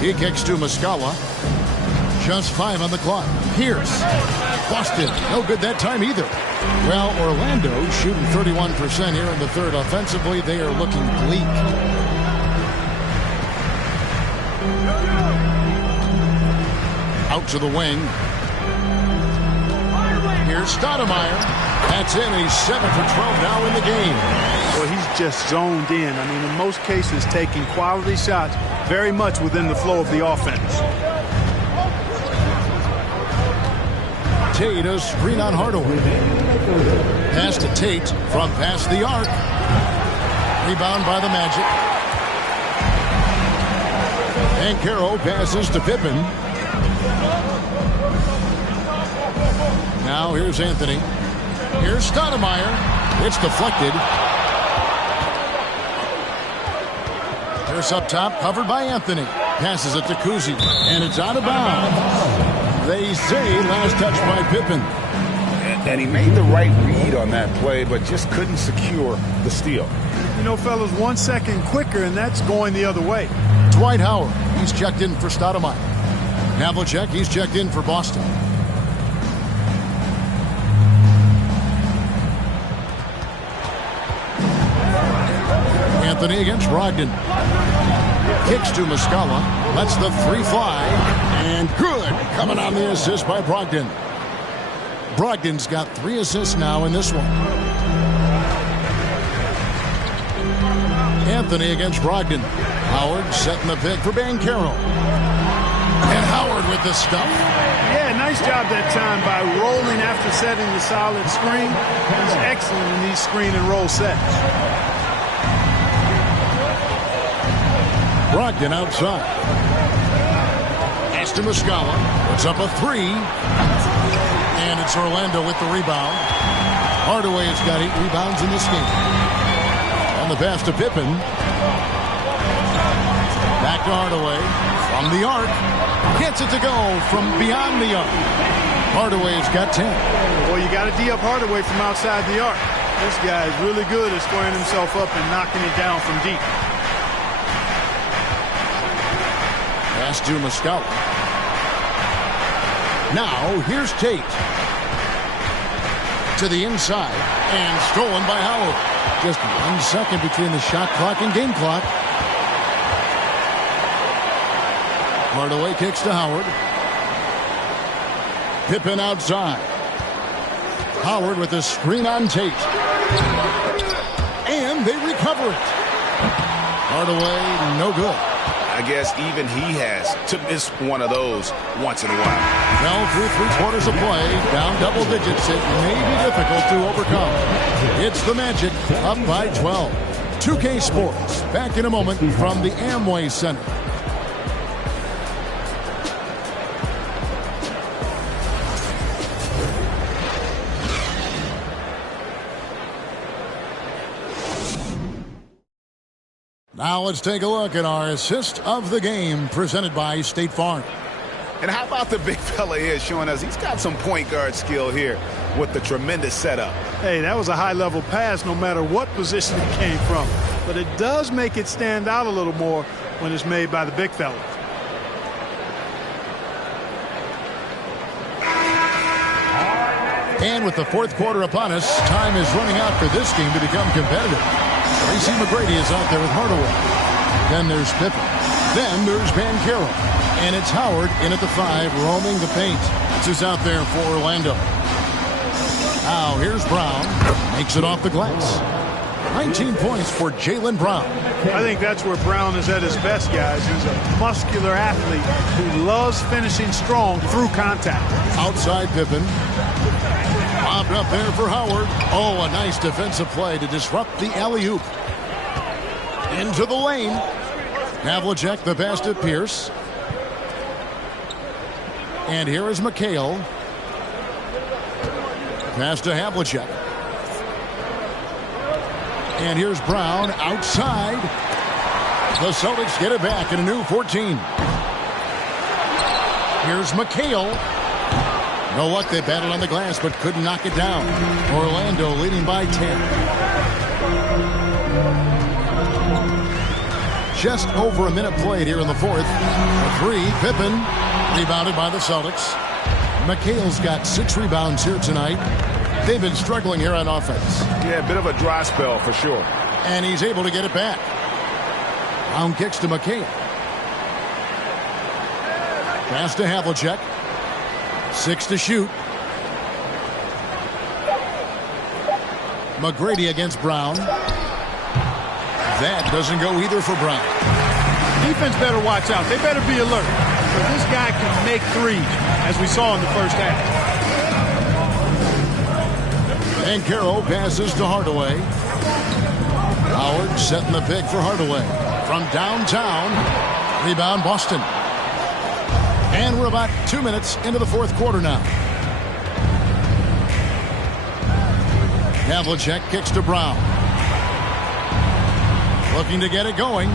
He kicks to Muscala. Just 5 on the clock. Pierce. Boston. No good that time either. Well, Orlando shooting 31% here in the third. Offensively, they are looking bleak. Out to the wing. Here's Stoudemire. That's in. He's 7 for 12 now in the game. Well, he's just zoned in. I mean, in most cases, taking quality shots very much within the flow of the offense. Tate, a screen on Hardaway. Pass to Tate from past the arc. Rebound by the Magic. Banchero passes to Pippen. Now here's Anthony. Here's Stoudemire. It's deflected. Pierce up top, covered by Anthony. Passes it to Kuzi, and it's out of bounds. They say last touch by Pippen. And he made the right read on that play, but just couldn't secure the steal. You know, fellas, 1 second quicker, and that's going the other way. Dwight Howard, he's checked in for Stoudemire. Havlicek, he's checked in for Boston. Anthony against Brogdon. Kicks to Muscala. Lets the three fly. And good. Coming on the assist by Brogdon. Brogdon's got 3 assists now in this one. Anthony against Brogdon. Howard setting the pick for Banchero. And Howard with the stuff. Yeah, nice job that time by rolling after setting the solid screen. He's excellent in these screen and roll sets. Brogdon outside. Pass to Muscala. Puts up a 3. And it's Orlando with the rebound. Hardaway has got 8 rebounds in this game. On the pass to Pippen. Back to Hardaway. From the arc. Gets it to go from beyond the arc. Hardaway's got 10. Well, you got to D up Hardaway from outside the arc. This guy is really good at squaring himself up and knocking it down from deep. Pass to Muscala. Now, here's Tate. To the inside. And stolen by Howard. Just 1 second between the shot clock and game clock. Hardaway kicks to Howard. Pippen outside. Howard with a screen on Tate. And they recover it. Hardaway, no good. I guess even he has to miss one of those once in a while. Well, through 3/4 of play, down double digits, it may be difficult to overcome. It's the Magic, up by 12. 2K Sports, back in a moment from the Amway Center. Now let's take a look at our assist of the game presented by State Farm. And how about the big fella here showing us he's got some point guard skill here with the tremendous setup. Hey, that was a high-level pass no matter what position it came from. But it does make it stand out a little more when it's made by the big fella. And with the 4th quarter upon us, time is running out for this game to become competitive. Tracy McGrady is out there with Hardaway. Then there's Pippen. Then there's Banchero. And it's Howard in at the 5, roaming the paint. This is out there for Orlando. Now here's Brown. Makes it off the glass. 19 points for Jaylen Brown. I think that's where Brown is at his best, guys. He's a muscular athlete who loves finishing strong through contact. Outside Pippen. Popped up there for Howard. Oh, a nice defensive play to disrupt the alley-oop. Into the lane. Havlicek the pass to Pierce. And here is McHale. Pass to Havlicek. And here's Brown outside. The Celtics get it back in a new 14. Here's McHale. No luck, they battled on the glass but couldn't knock it down. Orlando leading by 10. Just over a minute played here in the 4th. A 3, Pippen, rebounded by the Celtics. McHale's got 6 rebounds here tonight. They've been struggling here on offense. Yeah, a bit of a dry spell for sure. And he's able to get it back. Brown kicks to McHale. Pass to Havlicek. 6 to shoot. McGrady against Brown. That doesn't go either for Brown. Defense better watch out. They better be alert. Because this guy can make threes, as we saw in the first half. And Carroll passes to Hardaway. Howard setting the pick for Hardaway. From downtown. Rebound Boston. And we're about 2 minutes into the 4th quarter now. Havlicek kicks to Brown. Looking to get it going.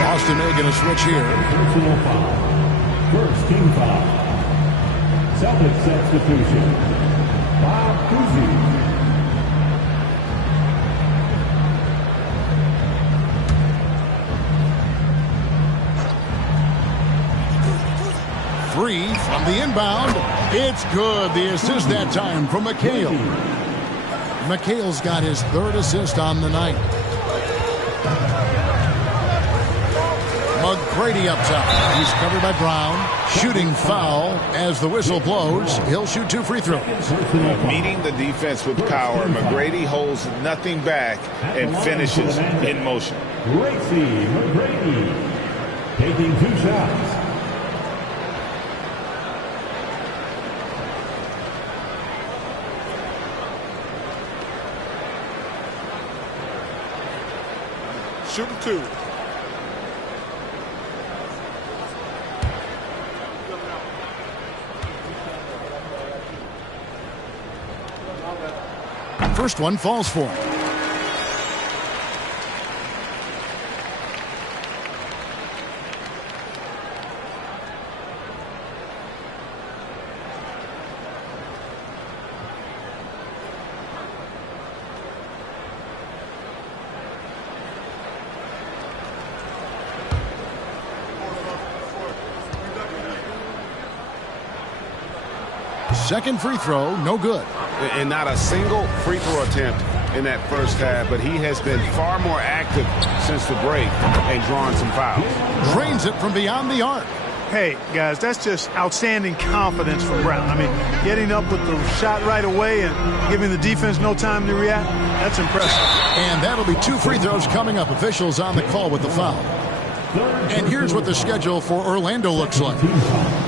Boston making a switch here. Personal foul. First team foul. Celtics substitution. Bob Cousy. Three from the inbound. It's good. The assist that time from McHale. McHale's got his third assist on the night. McGrady up top. He's covered by Brown. Shooting foul as the whistle blows. He'll shoot 2 free throws. Meeting the defense with power, McGrady holds nothing back and finishes in motion. Gracie McGrady taking 2 shots. Shooting 2. First one falls for him. Second free throw, no good. And not a single free throw attempt in that first half, but he has been far more active since the break and drawing some fouls. Drains it from beyond the arc. Hey, guys, that's just outstanding confidence from Brown. I mean, getting up with the shot right away and giving the defense no time to react, that's impressive. And that'll be 2 free throws coming up. Officials on the call with the foul. And here's what the schedule for Orlando looks like.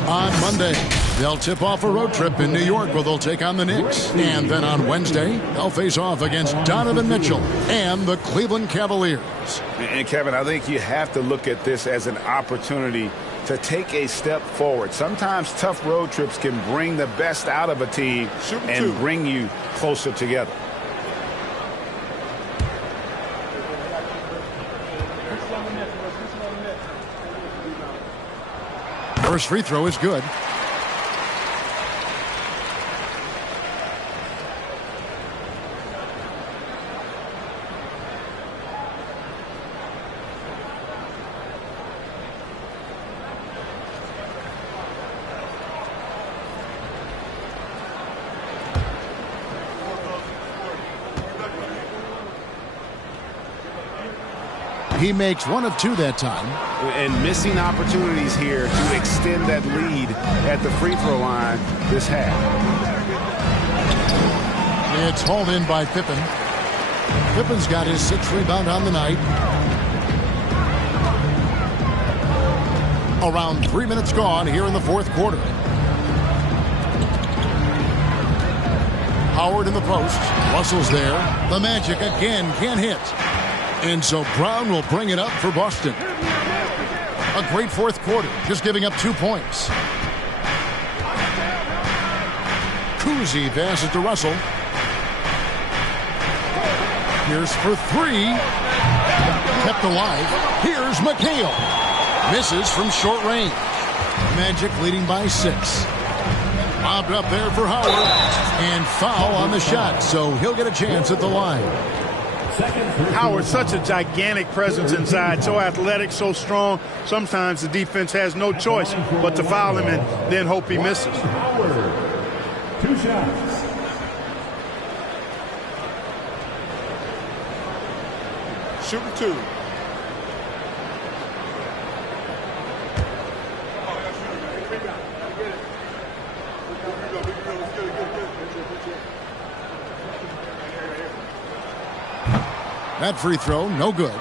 On Monday, they'll tip off a road trip in New York where they'll take on the Knicks. And then on Wednesday, they'll face off against Donovan Mitchell and the Cleveland Cavaliers. And Kevin, I think you have to look at this as an opportunity to take a step forward. Sometimes tough road trips can bring the best out of a team and bring you closer together. First free throw is good. He makes 1 of 2 that time. And missing opportunities here to extend that lead at the free throw line this half. It's hauled in by Pippen. Pippen's got his 6th rebound on the night. Around 3 minutes gone here in the 4th quarter. Howard in the post. Russell's there. The Magic again can't hit. And so Brown will bring it up for Boston. A great 4th quarter, just giving up 2 points. Cousy passes to Russell. Here's for 3. Kept alive. Here's McHale. Misses from short range. Magic leading by 6. Lobbed up there for Howard. And foul on the shot, so he'll get a chance at the line. Howard, such a gigantic presence inside, so athletic, so strong. Sometimes the defense has no choice but to foul him and then hope he misses. Howard, 2 shots. Shooting 2. That free throw, no good.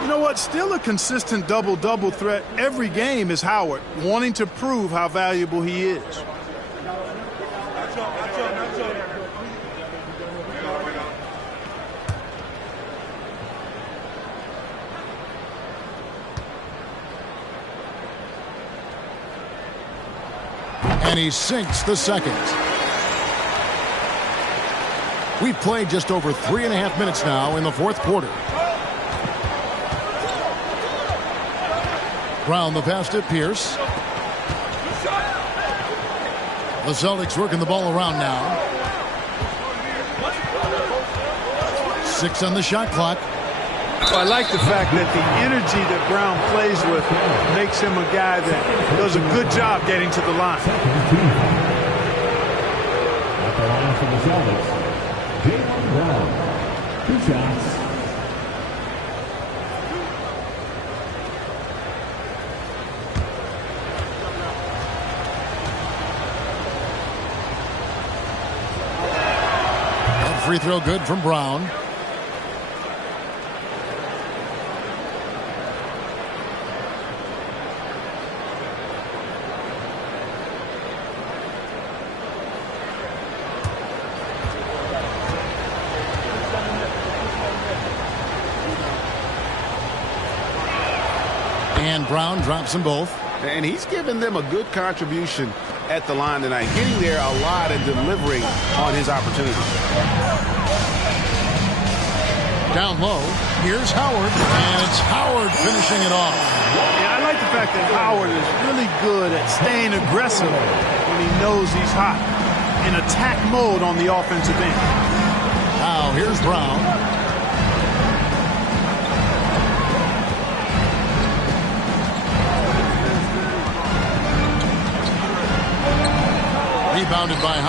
You know what? Still a consistent double-double threat every game is Howard, wanting to prove how valuable he is. And he sinks the second. We've played just over 3.5 minutes now in the 4th quarter. Brown the pass to Pierce. The Celtics working the ball around now. 6 on the shot clock. I like the fact that the energy that Brown plays with makes him a guy that does a good job getting to the line. At the line for the Celtics, Jaylen Brown. 2 shots. That free throw good from Brown. And Brown drops them both. And he's given them a good contribution at the line tonight, getting there a lot and delivering on his opportunities. Down low, here's Howard, and it's Howard finishing it off. Yeah, I like the fact that Howard is really good at staying aggressive when he knows he's hot, in attack mode on the offensive end. Now here's Brown. Rebounded by